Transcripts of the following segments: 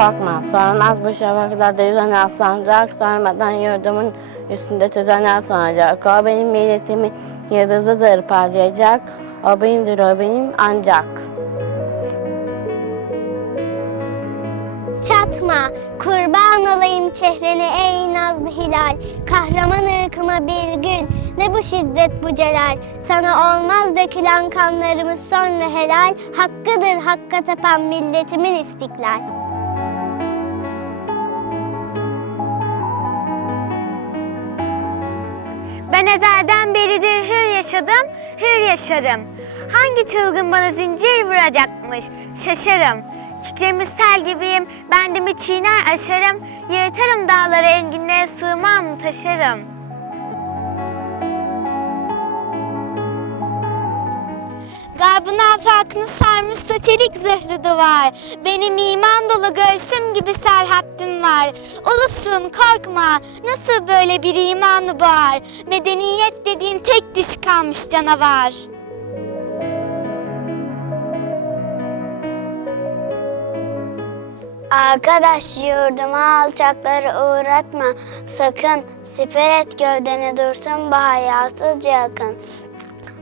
korkma. Sormaz bu şafaklarda yüzen aslanacak. Sormadan yurdumun üstünde tüzen aslanacak. O benim milletimin yıldızıdır parlayacak. O benimdir o benim ancak. Çatma, kurban olayım çehrene ey nazlı hilal. Kahraman ırkıma bir gün, ne bu şiddet bu celal. Sana olmaz dökülen kanlarımız sonra helal. Hakkıdır hakka tapan milletimin istiklal. Ben ezelden beridir hür yaşadım, hür yaşarım. Hangi çılgın bana zincir vuracakmış, şaşarım. Kükremi sel gibiyim, bendimi çiğner aşarım. Yırtarım dağları enginliğe sığmam, taşarım. Garbın afakını sarmışsa çelik zırhlı duvar. Benim iman dolu göğsüm gibi serhattim var. Ulusun korkma, nasıl böyle bir imanı boğar? Medeniyet dediğin tek diş kalmış canavar. Arkadaş yurduma alçakları uğratma sakın. Siper et gövdene dursun bu hayasızca yakın.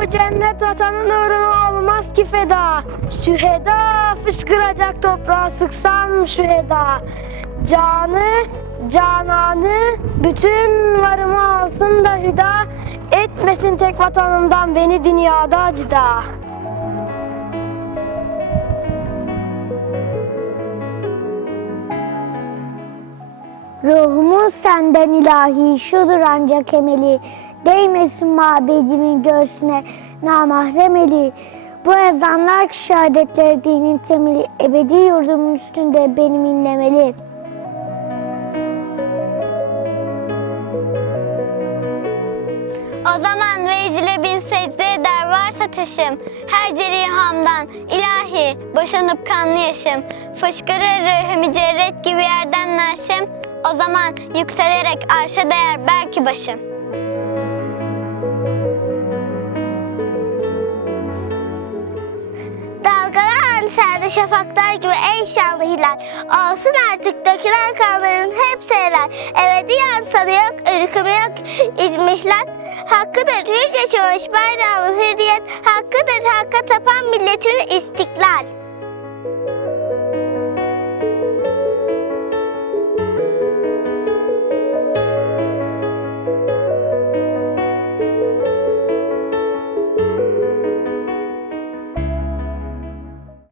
Bu cennet vatanın uğruna olmaz ki feda? Şüheda fışkıracak toprağa sıksam şüheda. Canı, cananı, bütün varımı alsın da hüda. Etmesin tek vatanımdan beni dünyada cida. Ruhumun senden ilahi şudur ancak emeli. Değmesin mabedimin göğsüne namahrem eli. Bu ezanlar ki şehadetleri dinin temeli. Ebedi yurdumun üstünde benim inlemeli. O zaman vecile bin secde eder varsa taşım Her cerihamdan ilahi boşanıp kanlı yaşım Fışkırır ruhu mücerret gibi yerden naşım O zaman yükselerek arşa değer belki başım Dalgalan sen de şafaklar gibi ey şanlı hilal. Olsun artık dökülen kanların hepsi helal. Ebediyen sana yok, ırkım yok, izmihlal. Hakkıdır hür yaşamış bayrağımız hürriyet. Hakkıdır hakka tapan milletimin istiklal.